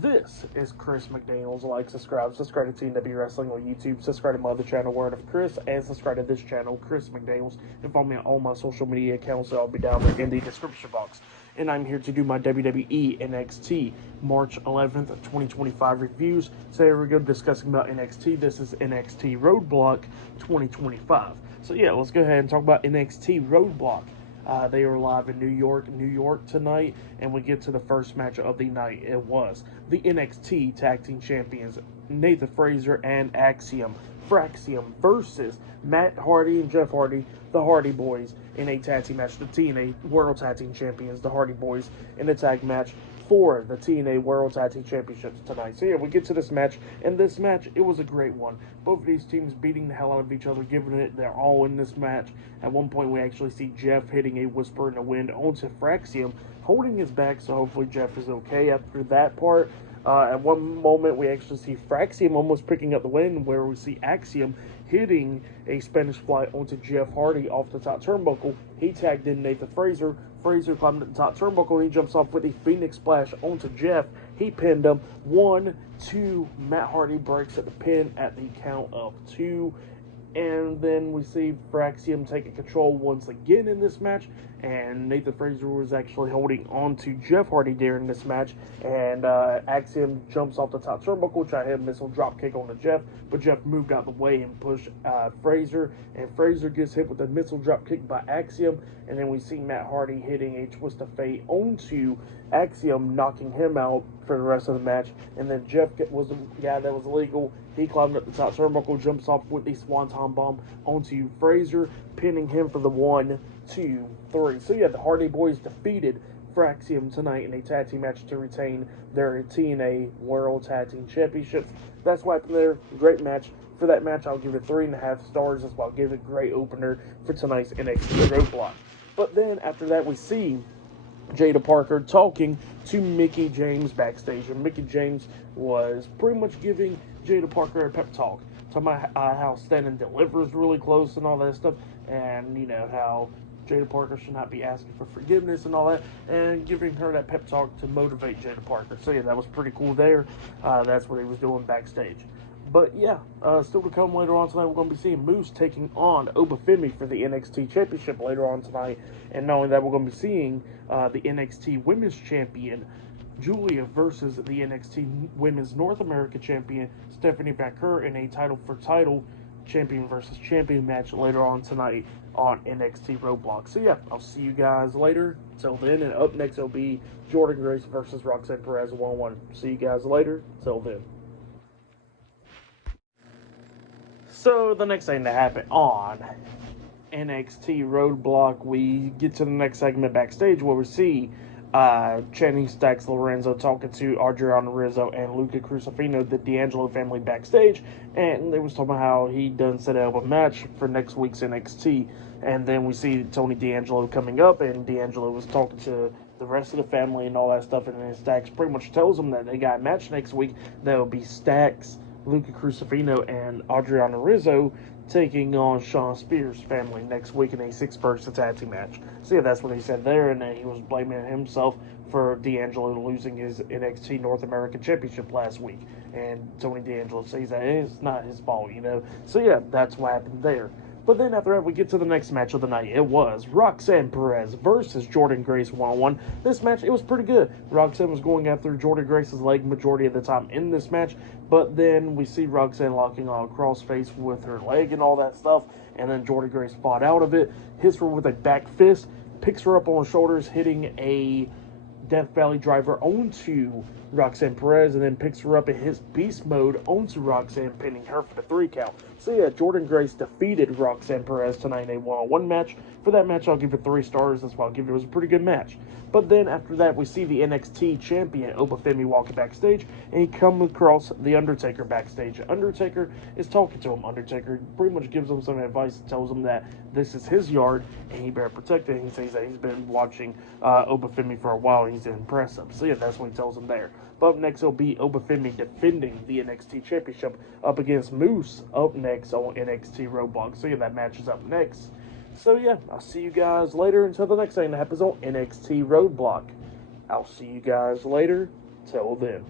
This is Chris McDaniels. Like, subscribe to TNW Wrestling on YouTube, subscribe to my other channel, Word of Chris, and subscribe to this channel, Chris McDaniels, and follow me on all my social media accounts that I'll be down there in the description box. And I'm here to do my WWE NXT March 11th, 2025 reviews. So here we go, discussing about NXT. This is NXT Roadblock 2025. So yeah, let's go ahead and talk about NXT Roadblock. They are live in New York tonight, and we get to the first match of the night. It was the NXT Tag Team Champions, Nathan Frazer and Fraxium versus Matt Hardy and Jeff Hardy, the Hardy Boys, in a tag team match. The TNA World Tag Team Champions, the Hardy Boys, in a tag match for the TNA World Tag Team Championships tonight. So yeah, we get to this match, and this match, it was a great one. Both of these teams beating the hell out of each other, giving it their all in this match. At one point, we actually see Jeff hitting a whisper in the wind onto Fraxium, holding his back, so hopefully Jeff is okay after that part. At one moment, we actually see Fraxium almost picking up the win, where we see Axiom hitting a Spanish fly onto Jeff Hardy off the top turnbuckle. He tagged in Nathan Frazer. Frazer climbed at the top turnbuckle, and he jumps off with a Phoenix Splash onto Jeff. He pinned him. 1, 2. Matt Hardy breaks at the pin at the count of 2. And then we see Fraxium taking control once again in this match. And Nathan Frazer was actually holding on to Jeff Hardy during this match. And Axiom jumps off the top turnbuckle, trying to hit a missile drop kick onto Jeff. But Jeff moved out the way and pushed Frazer. And Frazer gets hit with a missile drop kick by Axiom. And then we see Matt Hardy hitting a twist of fate onto Axiom, knocking him out for the rest of the match. And then Jeff was the guy that was illegal. He climbed up the top turnbuckle, jumps off with the Swanton Bomb onto Frazer, pinning him for the 1, 2, 3. So yeah, the Hardy Boys defeated Fraxium tonight in a tag team match to retain their TNA World Tag Team Championships. That's what happened there. Great match. For that match, I'll give it 3.5 stars. That's why I'll give it a great opener for tonight's NXT Roadblock. But then after that, we see Jada Parker talking to Mickie James backstage, and Mickie James was pretty much giving Jada Parker a pep talk, talking about how Stand and Deliver is really close and all that stuff, and you know how Jada Parker should not be asking for forgiveness and all that, and giving her that pep talk to motivate Jada Parker. So yeah, that was pretty cool there. That's what he was doing backstage. But yeah, still to come later on tonight, we're going to be seeing Moose taking on Femi for the NXT Championship later on tonight. And not only that, we're going to be seeing the NXT Women's Champion, Giulia, versus the NXT Women's North America Champion, Stephanie Vaquer, in a title champion versus champion match later on tonight on NXT Roadblock. So yeah, I'll see you guys later. Till then, and up next will be Jordynne Grace versus Roxanne Perez 1-1. See you guys later. Till then. So the next thing to happen on NXT Roadblock, we get to the next segment backstage where we see Channing Stacks Lorenzo talking to Adriano Rizzo and Luca Crucifino, the D'Angelo family, backstage, and they was talking about how he done set up a match for next week's NXT. And then we see Tony D'Angelo coming up, and D'Angelo was talking to the rest of the family and all that stuff, and then Stacks pretty much tells them that they got a match next week that will be Stacks, Luca Crucifino, and Adriano Rizzo taking on Sean Spears' family next week in a 6-person tag team match. So yeah, that's what he said there, and then he was blaming himself for D'Angelo losing his NXT North American Championship last week. And Tony D'Angelo says that it's not his fault, you know. So yeah, that's what happened there. But then after that, we get to the next match of the night. It was Roxanne Perez versus Jordynne Grace 1-1. This match, it was pretty good. Roxanne was going after Jordynne Grace's leg majority of the time in this match, but then we see Roxanne locking on a crossface with her leg and all that stuff, and then Jordynne Grace fought out of it, hits her with a back fist, picks her up on her shoulders, hitting a Death Valley driver onto Roxanne Perez, and then picks her up in his beast mode onto Roxanne, pinning her for the 3 count. So yeah, Jordynne Grace defeated Roxanne Perez tonight in a 1-on-1 match. For that match, I'll give it 3 stars. That's why I'll give it. It was a pretty good match. But then after that, we see the NXT champion, Femi, walking backstage, and he comes across The Undertaker backstage. Undertaker is talking to him. Undertaker pretty much gives him some advice, tells him that this is his yard, and he better protect it. He says that he's been watching Femi for a while, and he's impressive. So yeah, that's what he tells him there. But up next, it'll be Femi defending the NXT Championship up against Moose up next on NXT Roadblock. So yeah, that match is up next. So yeah, I'll see you guys later until the next thing that happens on NXT Roadblock. I'll see you guys later. Till then.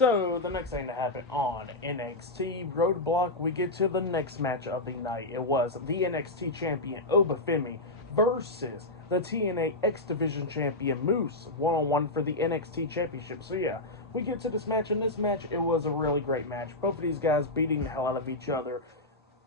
So, the next thing to happen on NXT Roadblock, we get to the next match of the night. It was the NXT Champion Femi versus the TNA X Division Champion Moose, one-on-one for the NXT Championship. So yeah, we get to this match. In this match, it was a really great match. Both of these guys beating the hell out of each other.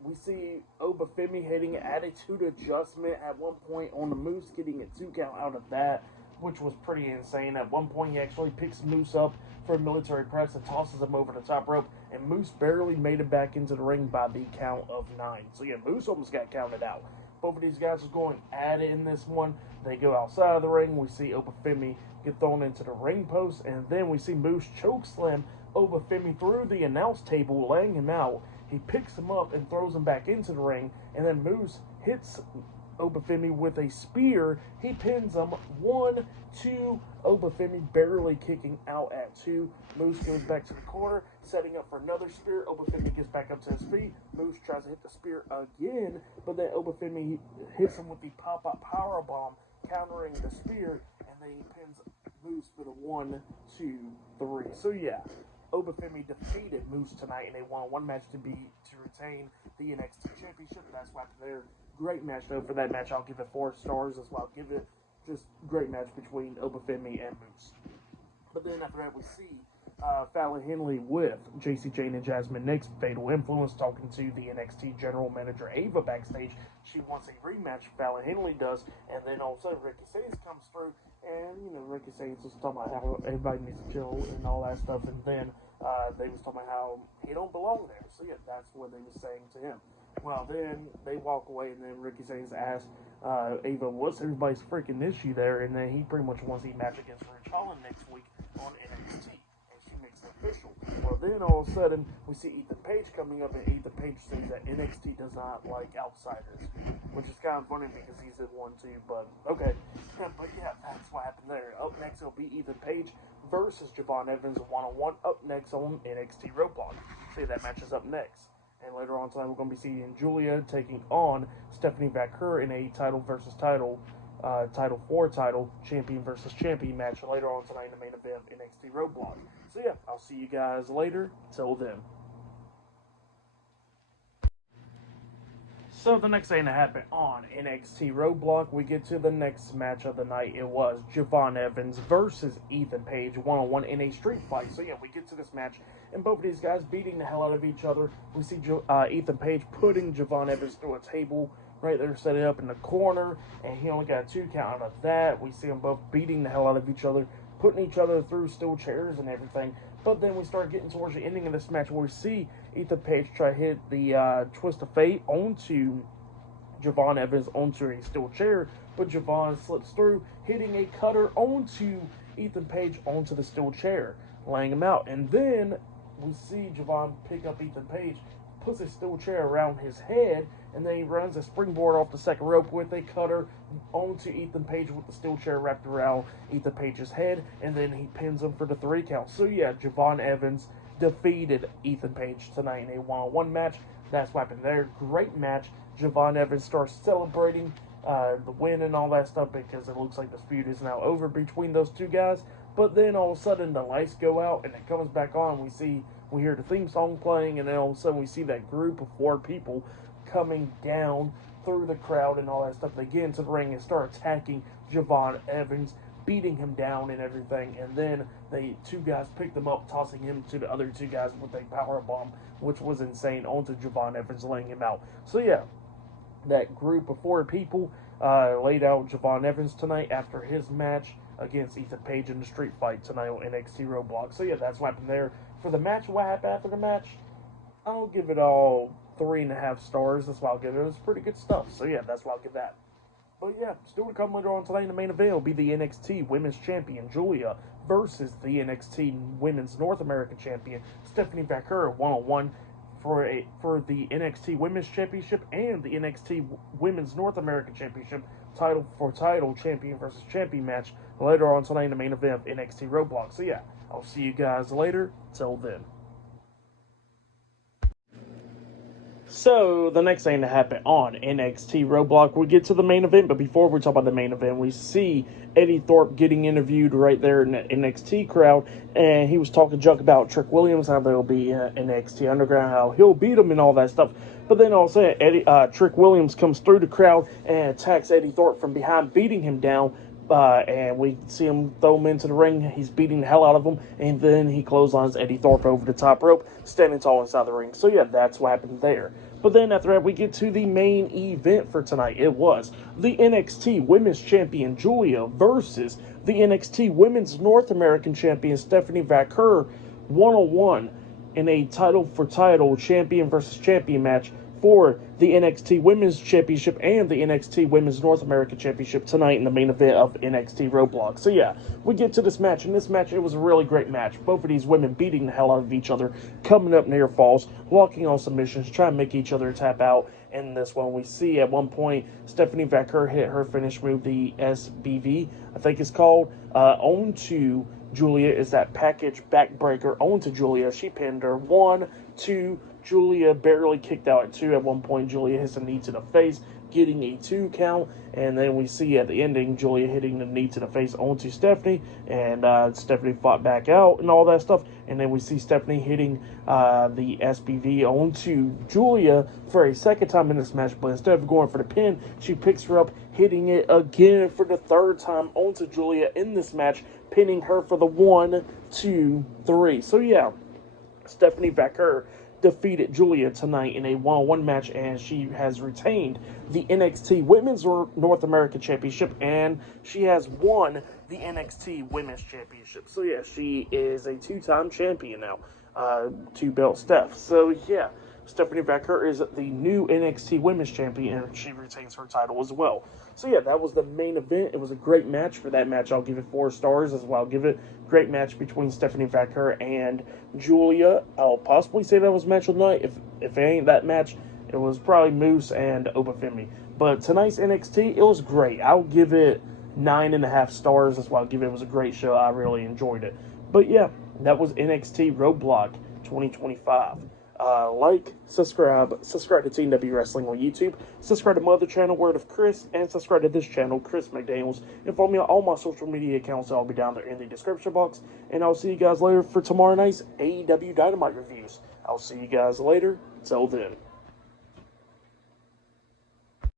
We see Femi hitting an attitude adjustment at one point on the Moose, getting a 2 count out of that, which was pretty insane. At one point, he actually picks Moose up for a military press and tosses him over the top rope, and Moose barely made it back into the ring by the count of 9. So yeah, Moose almost got counted out. Both of these guys are going at it in this one. They go outside of the ring. We see Femi get thrown into the ring post, and then we see Moose chokeslam Femi through the announce table, laying him out. He picks him up and throws him back into the ring, and then Moose hits Femi with a spear. He pins him 1, 2. Femi barely kicking out at 2. Moose goes back to the corner, setting up for another spear. Femi gets back up to his feet. Moose tries to hit the spear again, but then Femi hits him with the pop-up powerbomb, countering the spear, and then he pins Moose with a 1, 2, 3. So yeah, Femi defeated Moose tonight in a one-on-one match to retain the NXT Championship. That's why they're great match though. For that match, I'll give it 4 stars as well. I'll give it just great match between Femi and Moose. But then after that, we see Fallon Henley with JC Jane and Jasmine Nix, Fatal Influence, talking to the NXT General Manager Ava backstage. She wants a rematch. Fallon Henley does, and then all of a sudden Ricky Sayes comes through, and Ricky Sayes was talking about how everybody needs to chill and all that stuff, and then they was talking about how he don't belong there. So yeah, that's what they were saying to him. Well, then they walk away, and then Ricky Sayes asks Ava, what's everybody's freaking issue there? And then he pretty much wants a match against Ridge Holland next week on NXT, and she makes it official. Well, then all of a sudden, we see Ethan Page coming up, and Ethan Page says that NXT does not like outsiders, which is kind of funny because he's in one too, but okay. But yeah, that's what happened there. Up next, it'll be Ethan Page versus Javon Evans one-on-one, up next on NXT Roadblock. See, that match is up next. And later on tonight, we're going to be seeing Giulia taking on Stephanie Vaquer in a title versus title, title 4 title, champion versus champion match later on tonight in the main event of NXT Roadblock. So yeah, I'll see you guys later. Till then. So the next thing that happened on NXT Roadblock, we get to the next match of the night. It was Javon Evans versus Ethan Page one-on-one in a street fight. So yeah, we get to this match, and both of these guys beating the hell out of each other. We see Ethan Page putting Javon Evans through a table right there, set it up in the corner, and he only got a 2 count out of that. We see them both beating the hell out of each other, putting each other through steel chairs and everything. But then we start getting towards the ending of this match where we see Ethan Page try to hit the Twist of Fate onto Javon Evans onto a steel chair, but Javon slips through, hitting a cutter onto Ethan Page onto the steel chair, laying him out. And then we see Javon pick up Ethan Page, puts a steel chair around his head, and then he runs a springboard off the second rope with a cutter onto Ethan Page with the steel chair wrapped around Ethan Page's head, and then he pins him for the 3 count. So yeah, Javon Evans defeated Ethan Page tonight in a one-on-one match. That's what happened there. Great match. Javon Evans starts celebrating the win and all that stuff because it looks like the feud is now over between those 2 guys. But then all of a sudden the lights go out and it comes back on. We hear the theme song playing, and then all of a sudden we see that group of 4 people coming down through the crowd and all that stuff. They get into the ring and start attacking Javon Evans, beating him down and everything. And then the 2 guys pick them up, tossing him to the other 2 guys with a power bomb, which was insane, onto Javon Evans, laying him out. So yeah, that group of 4 people laid out Javon Evans tonight after his match against Ethan Page in the street fight tonight on NXT Roadblock. So yeah, that's what happened there. For the match, what happened after the match, I'll give it all 3.5 stars. That's why I'll give it. It was pretty good stuff. So yeah, that's why I'll give that. But yeah, still to come later on tonight in the main event will be the NXT Women's Champion Giulia versus the NXT Women's North American Champion Stephanie Vaquer one-on-one for the NXT Women's Championship and the NXT Women's North American Championship title for title champion versus champion match later on tonight in the main event of NXT Roadblock. So yeah, I'll see you guys later. Till then. So, the next thing to happen on NXT Roadblock, we get to the main event, but before we talk about the main event, we see Eddie Thorpe getting interviewed right there in the NXT crowd, and he was talking junk about Trick Williams, how they'll be NXT Underground, how he'll beat him and all that stuff. But then all of a sudden, Trick Williams comes through the crowd and attacks Eddie Thorpe from behind, beating him down. And we see him throw him into the ring. He's beating the hell out of him, and then he clotheslines Eddie Thorpe over the top rope, standing tall inside the ring. So yeah, that's what happened there. But then after that, we get to the main event for tonight. It was the NXT Women's Champion Giulia versus the NXT Women's North American Champion Stephanie Vaquer, 1-on-1 in a title-for-title champion versus champion match for the NXT Women's Championship and the NXT Women's North American Championship tonight in the main event of NXT Roadblock. So yeah, we get to this match, and this match, it was a really great match. Both of these women beating the hell out of each other, coming up near falls, locking on submissions, trying to make each other tap out. In this one, we see at one point Stephanie Vaquer hit her finish move, the SBV, I think it's called, onto Giulia. Is that package backbreaker onto Giulia. She pinned her. 1, 2, Giulia barely kicked out at 2. At one point, Giulia hits a knee to the face, getting a 2 count. And then we see at the ending, Giulia hitting the knee to the face onto Stephanie. And Stephanie fought back out and all that stuff. And then we see Stephanie hitting the SBV onto Giulia for a second time in this match. But instead of going for the pin, she picks her up, hitting it again for the third time onto Giulia in this match, pinning her for the 1, 2, 3. So yeah, Stephanie Vaquer defeated Giulia tonight in a 1-on-1 match, and she has retained the NXT Women's North American Championship, and she has won the NXT Women's Championship. So yeah, she is a 2-time champion now, 2-belt Steph. So yeah, Stephanie Vaquer is the new NXT Women's Champion, and she retains her title as well. So yeah, that was the main event. It was a great match. For that match, I'll give it 4 stars as well. I'll give it great match between Stephanie Vaquer and Giulia. I'll possibly say that was match of the night. If it ain't that match, it was probably Moose and Femi. But tonight's NXT, it was great. I'll give it 9.5 stars. That's why I'll give it. It was a great show. I really enjoyed it. But yeah, that was NXT Roadblock 2025. Like, subscribe to Team W Wrestling on YouTube, subscribe to my other channel, Word of Chris, and subscribe to this channel, Chris McDaniels, and follow me on all my social media accounts. I'll be down there in the description box, and I'll see you guys later for tomorrow night's AEW Dynamite reviews. I'll see you guys later. Till then.